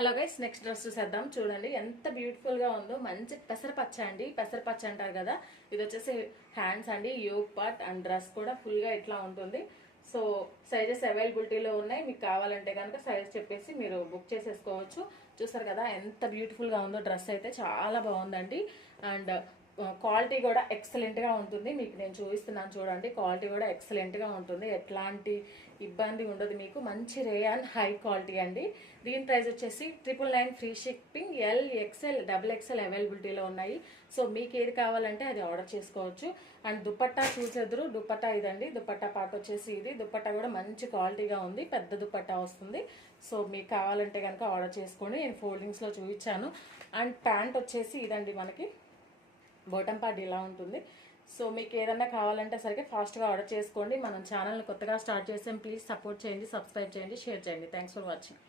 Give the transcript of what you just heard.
Hello guys, next dress చూసేద్దాం. చూడండి ఎంత బ్యూటిఫుల్ గా ఉందో. మంచి పెసరపచ్చ అండి, పెసరపచ్చ అంటారు కదా. ఇది వచ్చేసి హ్యాండ్స్ అండి, యోగ్ పార్ట్ అండ్ డ్రెస్ కూడా ఫుల్ గా ఇట్లా ఉంటుంది. సో సైజెస్ అవైలబిలిటీలో ఉన్నాయి. మీకు కావాలంటే కనుక సైజ్ చెప్పేసి మీరు బుక్ చేసేసుకోవచ్చు. చూసారు కదా ఎంత బ్యూటిఫుల్ గా ఉందో. డ్రెస్ అయితే చాలా బాగుందండి. అండ్ క్వాలిటీ కూడా ఎక్సలెంట్గా ఉంటుంది. మీకు నేను చూపిస్తున్నాను చూడండి. క్వాలిటీ కూడా ఎక్సలెంట్గా ఉంటుంది. ఎట్లాంటి ఇబ్బంది ఉండదు మీకు. మంచి రేయాన్ హై క్వాలిటీ అండి. దీని ప్రైస్ వచ్చేసి 999 free shipping. L, XL, double XL అవైలబిలిటీలో ఉన్నాయి. సో మీకు ఏది కావాలంటే అది ఆర్డర్ చేసుకోవచ్చు. అండ్ దుపట్టా చూసేద్దరు. దుపట్టా ఇదండి. దుపట్టా పార్ట్ వచ్చేసి ఇది. దుపట్టా కూడా మంచి క్వాలిటీగా ఉంది. పెద్ద దుపట్టా వస్తుంది. సో మీకు కావాలంటే కనుక ఆర్డర్ చేసుకోండి. నేను ఫోల్డింగ్స్లో చూపించాను. అండ్ ప్యాంట్ వచ్చేసి ఇదండి. మనకి బాటమ్ పార్ట్ ఇలా ఉంటుంది. సో మీకు ఏదన్నా కావాలంటే సరిగ్గా ఫాస్ట్గా ఆర్డర్ చేసుకోండి. మనం ఛానల్ని కొత్తగా స్టార్ట్ చేసాం. ప్లీజ్ సపోర్ట్ చేయండి, సబ్స్క్రైబ్ చేయండి, షేర్ చేయండి. Thanks for watching.